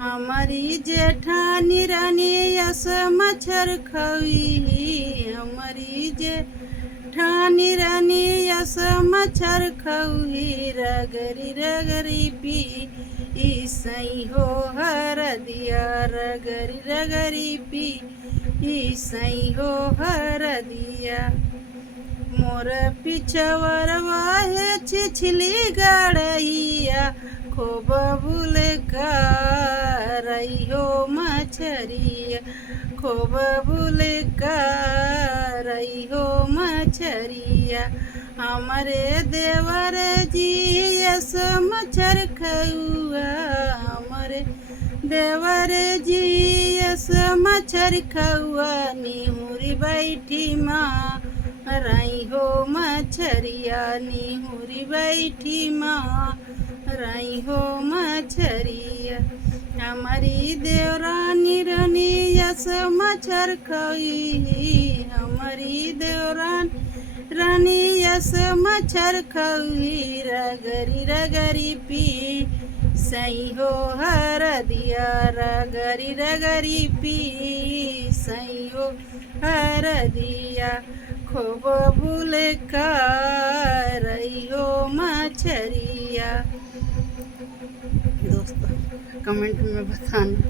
हमारी जेठानी रानी यस मच्छर खवी, हमारी जेठानी रानी यस मच्छर खवी, रगरी रगरी पी ईसई हो हर दिया, रगरी रगरी पी ईसई हो हर दिया। मोर पिछवर वाहे छिछली गड़ैया, खूब बुले करई हो मछरिया, खूब बुले करई हो मछरिया। हमारे देवर जी यस मच्छर खउआ, हमारे देवर जी यस मच्छर खउआ, निहुरी बैठी माँ रई हो मछरिया, निहुरी बैठी माँ रई हो मछरिया। हमारी देवरानी रानी यस मच्छर खई, हमारी देवरानी रानी यस मच्छर खई, रगरी रगरी पी सही हो हर दिया, रगरी रगरी पी सही हो हर दिया। खूब भूले करई हो मछरिया। दोस्तों कमेंट में बताना।